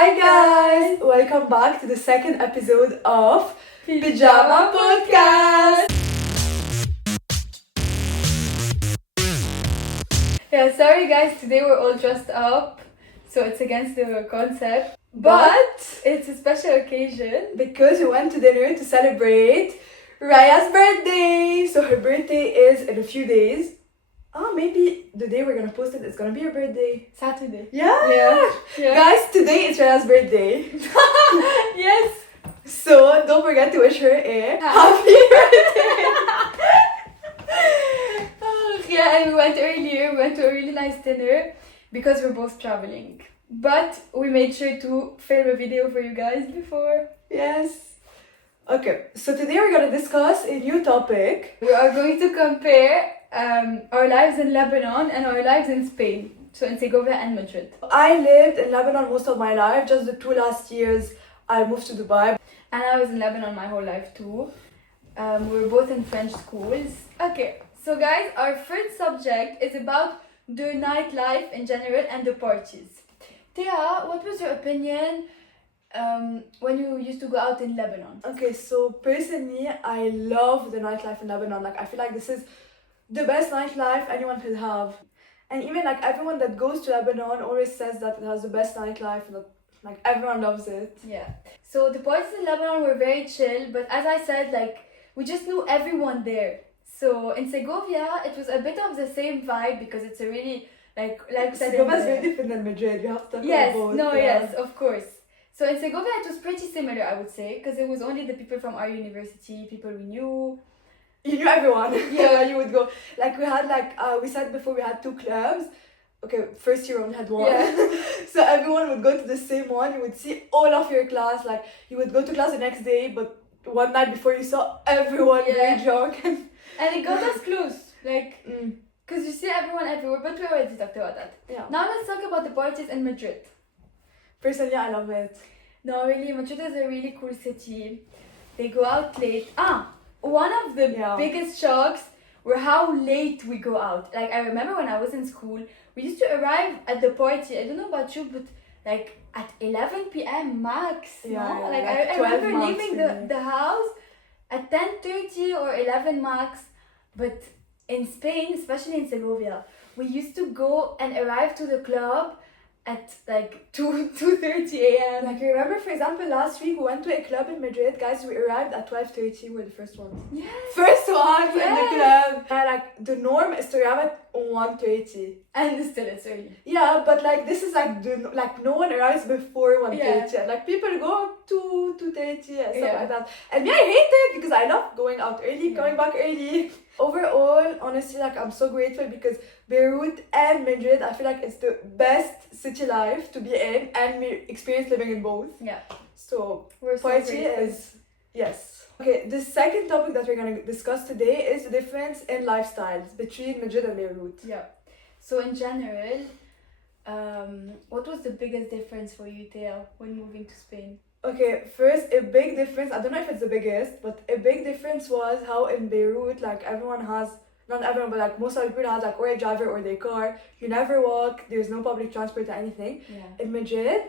Hi guys! Welcome back to the second episode of Pyjama Podcast! Yeah, sorry guys, today we're all dressed up, so it's against the concept. But it's a special occasion. Because we went to dinner to celebrate Raya's birthday! So her birthday is in a few days. Maybe the day we're gonna post it, it's gonna be her birthday. Saturday. Yeah! Guys, today is Raya's birthday. Yes! So don't forget to wish her a happy birthday! Yeah, and we went earlier, we went to a really nice dinner because we're both traveling. But we made sure to film a video for you guys before. Yes. Okay, so today we're gonna discuss a new topic. We are going to compare our lives in Lebanon and our lives in Spain. So in Segovia and Madrid. I lived in Lebanon most of my life. Just the 2 last years I moved to Dubai. And I was in Lebanon my whole life too. We were both in French schools. Okay, so guys, our first subject is about the nightlife in general and the parties. Thea, what was your opinion when you used to go out in Lebanon? Okay, so personally, I love the nightlife in Lebanon. Like, I feel like this is the best nightlife anyone could have. And even like everyone that goes to Lebanon always says that it has the best nightlife and that like everyone loves it. Yeah. So the parties in Lebanon were very chill, but as I said, like we just knew everyone there. So in Segovia, it was a bit of the same vibe because it's a really like Segovia is very different than Madrid. We have to talk about both. Yes, of course. So in Segovia, it was pretty similar, I would say, because it was only the people from our university, people we knew. You knew everyone. Yeah, you would go. Like we had we said before we had 2 clubs. Okay, first year only had 1. Yeah. So everyone would go to the same one. You would see all of your class. Like you would go to class the next day, but one night before you saw everyone very drunk. And it got us close. Like, because you see everyone everywhere, but we already talked about that. Yeah. Now let's talk about the parties in Madrid. Personally, I love it. No, really, Madrid is a really cool city. They go out late. One of the biggest shocks were how late we go out. Like, I remember when I was in school, we used to arrive at the party, I don't know about you, but like at 11 p.m. max, no? Like I remember max leaving the house at 10:30 or 11 max. But in Spain, especially in Segovia, we used to go and arrive to the club at like 2:30 a.m. Like you remember, for example, last week we went to a club in Madrid, guys. We arrived at 12:30. We're the first ones. Yes. First ones in the club. Like the norm is to arrive at 1:30. And still it's early. Yeah, but like this is like no one arrives before 1:30. Yeah. Like people go 2:30 and stuff like that. And me, I hate it because I love going out early, coming back early. Overall, honestly, like I'm so grateful because Beirut and Madrid, I feel like it's the best city life to be in, and we experience living in both. Yeah. So we're so party grateful. is yes. Okay, the second topic that we're gonna discuss today is the difference in lifestyles between Madrid and Beirut. Yeah. So in general, what was the biggest difference for you, Thea, when moving to Spain? Okay, first a big difference, I don't know if it's the biggest, but a big difference was how in Beirut, like everyone has, not everyone, but like most of the people has like or a driver or their car. You never walk, there's no public transport or anything. Yeah. In Madrid,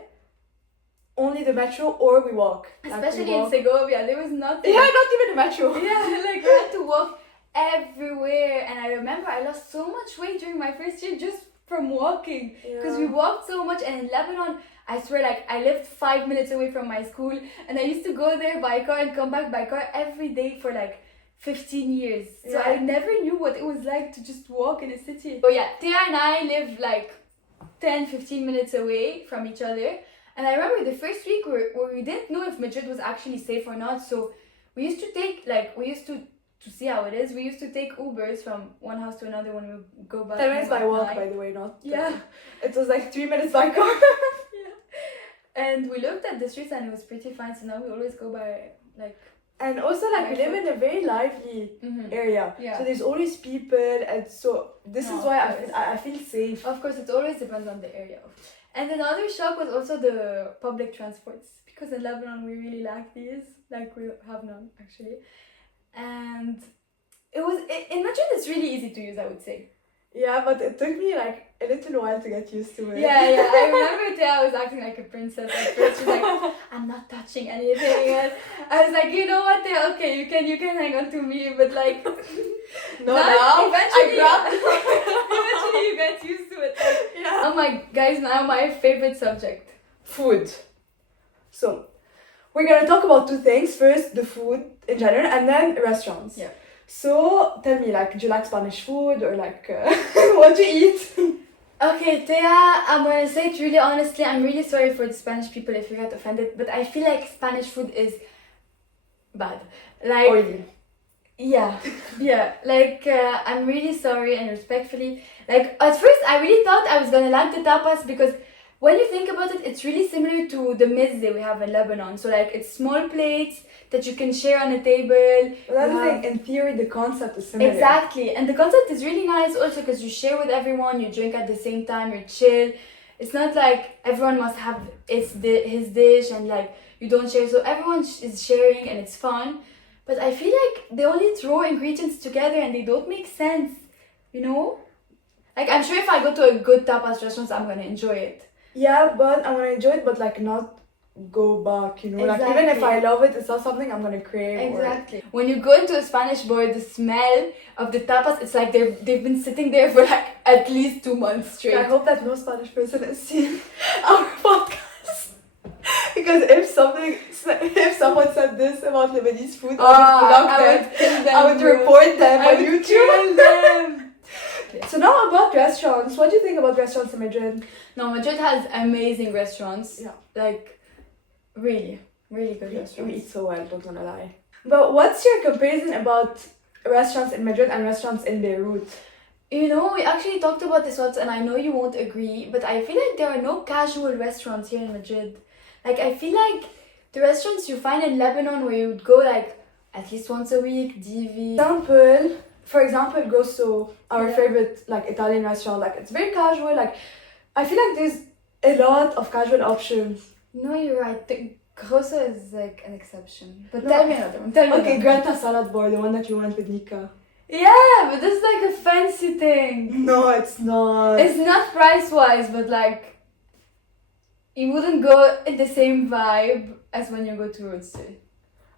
only the metro or we walk. Especially in Segovia, there was nothing. Yeah, not even the metro. Yeah, like we had to walk everywhere. And I remember I lost so much weight during my first year just from walking. Because we walked so much, and in Lebanon, I swear, like, I lived 5 minutes away from my school, and I used to go there by car and come back by car every day for like 15 years. So I never knew what it was like to just walk in a city. Oh yeah, Thea and I live like 10-15 minutes away from each other. And I remember the first week where we didn't know if Madrid was actually safe or not. So we used to take, like, to see how it is, we used to take Ubers from one house to another when we go back. 10 minutes by walk, by the way, not. Yeah. It was like 3 minutes by car. And we looked at the streets and it was pretty fine, so now we always go by like. And also like we live in a very lively area, so there's always people, and so this is why I feel safe. Of course, it always depends on the area. And another shock was also the public transports, because in Lebanon we really lack these, like we have none actually. And in Madrid it's really easy to use, I would say. Yeah, but it took me like a little while to get used to it. Yeah. I remember today I was acting like a princess at first. She's like, I'm not touching anything. And I was like, you know what? Okay, you can hang on to me, but like, No, now eventually, I eventually you get used to it. Like, yeah. oh my guys, now my favorite subject. Food. So, we're gonna talk about two things. First, the food in general, and then restaurants. Yeah. So, tell me, like, do you like Spanish food or like, what do you eat? Okay, Thea, I'm gonna say it really honestly. I'm really sorry for the Spanish people if you get offended, but I feel like Spanish food is bad. Like, Oily. yeah. Like, I'm really sorry and respectfully. Like, at first, I really thought I was gonna like the tapas because when you think about it, it's really similar to the mezze we have in Lebanon. So, like, it's small plates that you can share on a table. Well, that's the thing. In theory, the concept is similar. Exactly, and the concept is really nice also because you share with everyone, you drink at the same time, you chill. It's not like everyone must have his dish and like you don't share, so everyone is sharing and it's fun. But I feel like they only throw ingredients together and they don't make sense, you know? Like, I'm sure if I go to a good tapas restaurant, I'm gonna enjoy it. Yeah, but I'm gonna enjoy it, but like not go back, you know. Like, even if I love it, it's not something I'm gonna crave. Exactly. When you go into a Spanish bar, the smell of the tapas, it's like they've been sitting there for like at least 2 months straight. I hope that no Spanish person has seen our podcast. Because if someone said this about Lebanese food, I would report them on YouTube. Kill them. So now about restaurants. What do you think about restaurants in Madrid? No, Madrid has amazing restaurants. Yeah. Like, really good We restaurants. eat so well, don't wanna lie. But what's your comparison about restaurants in Madrid and restaurants in Beirut? You know, we actually talked about this once and I know you won't agree, but I feel like there are no casual restaurants here in Madrid. Like, I feel like the restaurants you find in Lebanon where you would go like at least once a week, DV. For example, Grosso, our favorite like Italian restaurant, like it's very casual. Like, I feel like there's a lot of casual options. No, you're right. The Grosso is like an exception. But No. tell me another one. Okay, Greta salad bar, the one that you went with Nika. Yeah, but this is like a fancy thing. No, it's not. It's not price-wise, but like you wouldn't go in the same vibe as when you go to Roadster.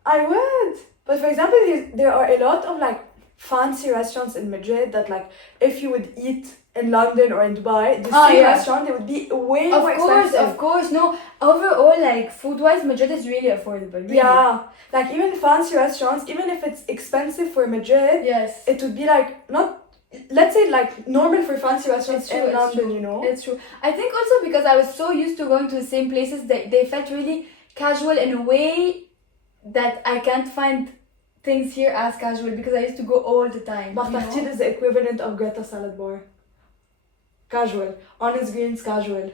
I would. But for example, there are a lot of like fancy restaurants in Madrid that like if you would eat in London or in Dubai, the same restaurant, they would be way more expensive. Of course, no. Overall, like food-wise, Madrid is really affordable. Really. Yeah, like even fancy restaurants, even if it's expensive for Madrid, Yes. it would be like not, let's say like normal for fancy restaurants in London, you know? It's true. I think also because I was so used to going to the same places, they felt really casual in a way that I can't find things here as casual because I used to go all the time. Martarchid is the equivalent of Greta salad bar. Casual. Honest greens, casual.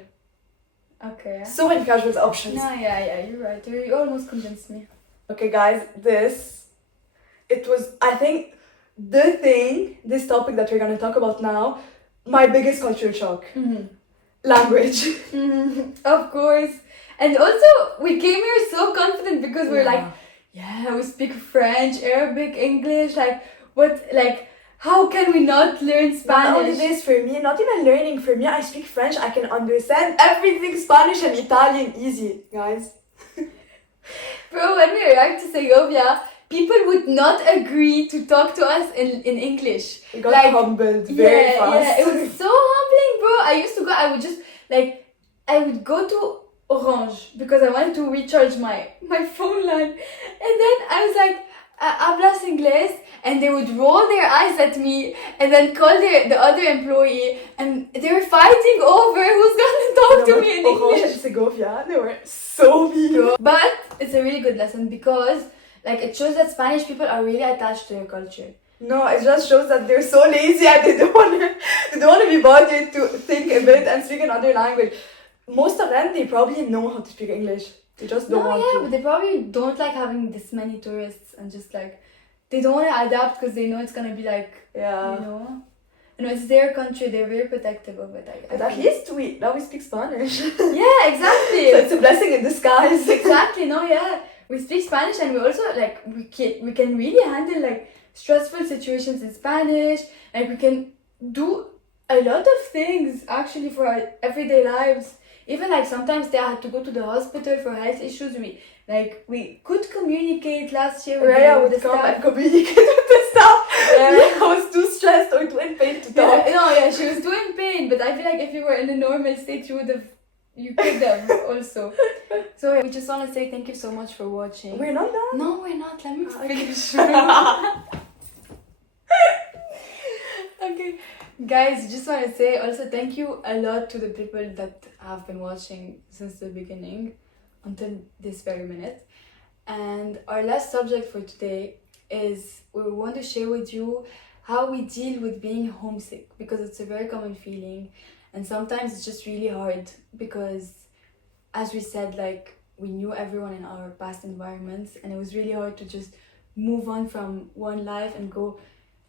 Okay. So many casual options. No, yeah, you're right. You almost convinced me. Okay, guys, it was, I think, this topic that we're going to talk about now, my biggest cultural shock. Mm-hmm. Language. Mm-hmm. Of course. And also, we came here so confident because we're like, yeah, we speak French, Arabic, English, how can we not learn Spanish? Not only this, for me, not even learning, for me, I speak French, I can understand everything Spanish and Italian easy, guys. Bro, when we arrived to Segovia, people would not agree to talk to us in English. We got humbled very fast. Yeah, it was so humbling, bro. I would go to Orange because I wanted to recharge my phone line. And then I was like, hablas inglés? And they would roll their eyes at me and then call the other employee and they were fighting over who's gonna talk to me in Orange English. and Segovia, they were so mean. But it's a really good lesson because like it shows that Spanish people are really attached to their culture. No, it just shows that they're so lazy and they don't want to be bothered to think a bit and speak another language. Most of them, they probably know how to speak English. They just don't want to. But they probably don't like having this many tourists and just like they don't want to adapt because they know it's gonna be like you know, it's their country. They're very protective of it. But at least now we speak Spanish. Yeah, exactly. So it's a blessing in disguise. Exactly. No, yeah, we speak Spanish and we also like we can really handle like stressful situations in Spanish. Like we can do A lot of things actually for our everyday lives. Even like sometimes they had to go to the hospital for health issues. We could communicate last year with Raya the would come staff. and communicate with the staff. Yeah. I was too stressed or too in pain to talk. Yeah, she was too in pain, but I feel like if you were in a normal state, you could have also. So we just want to say thank you so much for watching. We're not done? No, we're not. Let me finish. Okay. Guys, just want to say also thank you a lot to the people that have been watching since the beginning until this very minute. And our last subject for today is we want to share with you how we deal with being homesick, because it's a very common feeling and sometimes it's just really hard because, as we said, like, we knew everyone in our past environments and it was really hard to just move on from one life and go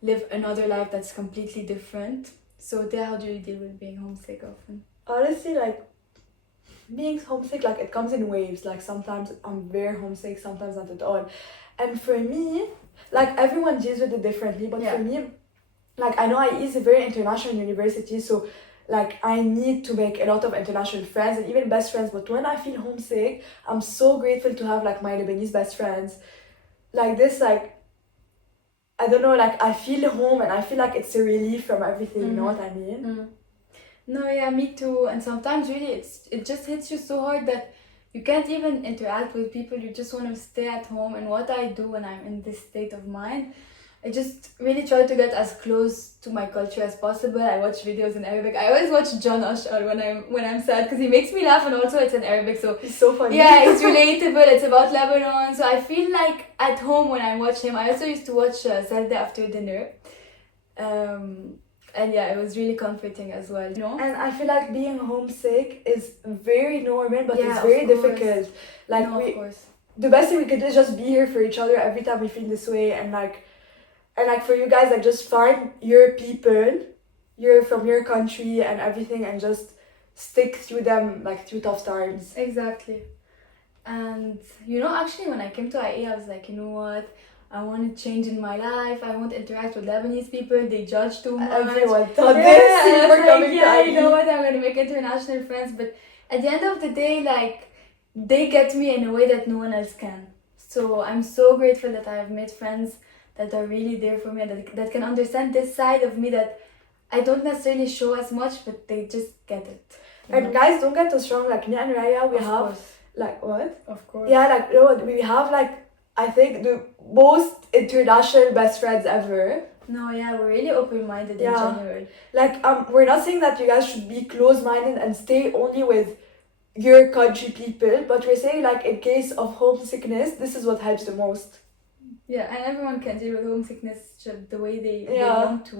live another life that's completely different. So Tia, how do you deal with being homesick often? Honestly, like, being homesick, like, it comes in waves. Like, sometimes I'm very homesick, sometimes not at all. And for me, like, everyone deals with it differently, but for me, like, I know IE is a very international university, so like, I need to make a lot of international friends and even best friends. But when I feel homesick, I'm so grateful to have like my Lebanese best friends. Like this, like, I don't know, like, I feel home and I feel like it's a relief from everything, you know what I mean? Mm. No, yeah, me too. And sometimes really it just hits you so hard that you can't even interact with people. You just want to stay at home. And what I do when I'm in this state of mind, I just really try to get as close to my culture as possible. I watch videos in Arabic. I always watch John Ashar when I'm sad because he makes me laugh, and also it's in Arabic, so It's so funny. yeah, it's relatable. It's about Lebanon, so I feel like at home when I watch him. I also used to watch Saturday after dinner, and yeah, it was really comforting as well. You know, And I feel like being homesick is very normal, but Yeah, it's of very course. difficult. Like, no, of course. the best thing we can do is just be here for each other every time we feel this way, and like for you guys, like, just find your people, you're from your country and everything, and just stick through them, like, through tough times. Exactly. And you know, actually when I came to IE, I was like, you know what, I want to change in my life. I want to interact with Lebanese people. They judge too much. Everyone thought Yeah, this, and I you was were coming like, yeah, to you know IE. what, I'm gonna make international friends. But at the end of the day, like, they get me in a way that no one else can. So I'm so grateful that I have made friends that are really there for me, that can understand this side of me that I don't necessarily show as much, but they just get it. you And know? guys, don't get us wrong, like, me and Raya, we Of have, course. like, what? Of course. Yeah, like, you know what, we have, like, I think the most international best friends ever. No, yeah, we're really open-minded in Yeah. general. Like, we're not saying that you guys should be close-minded and stay only with your country people, but we're saying, like, in case of homesickness, this is what helps the most. Yeah, and everyone can deal with homesickness the way they Yeah. want to.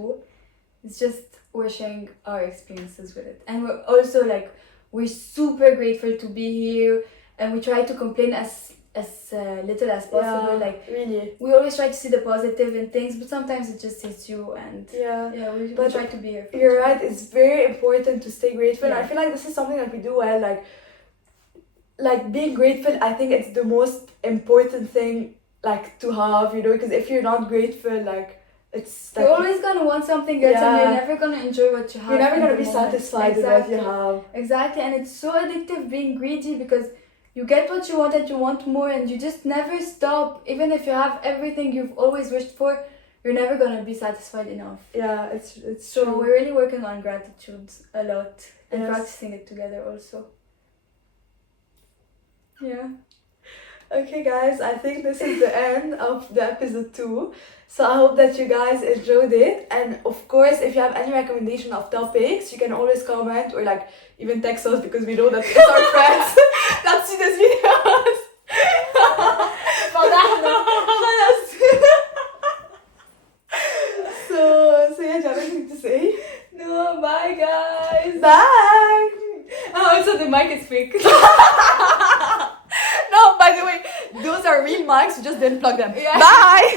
It's just we're sharing our experiences with it. And we're also like, we're super grateful to be here, and we try to complain as little as possible. Yeah, Like, really. we always try to see the positive in things, but sometimes it just hits you, and Yeah. we But try to be here for You're each other. right, it's very important to stay grateful. And Yeah. I feel like this is something that we do well. Like being grateful, I think it's the most important thing, like, to have, you know, because if you're not grateful, like, it's like, You're always gonna want something else, and Yeah. you're never gonna enjoy what you have. you're never in gonna the be moment. satisfied with what you have. Exactly, and it's so addictive being greedy because you get what you want and you want more, and you just never stop. Even if you have everything you've always wished for, you're never gonna be satisfied enough. Yeah, it's So true. we're really working on gratitude a lot and Yes. practicing it together also. Yeah. Okay, guys, I think this is the end of the episode 2. So I hope that you guys enjoyed it. And of course, if you have any recommendation of topics, you can always comment or, like, even text us, because we know that it's our friends that see these videos. So yeah, do you have anything to say? No, bye guys. Bye! Oh, also the mic is fake. No, by the way, those are real mics, you just didn't plug them. Yeah. Bye!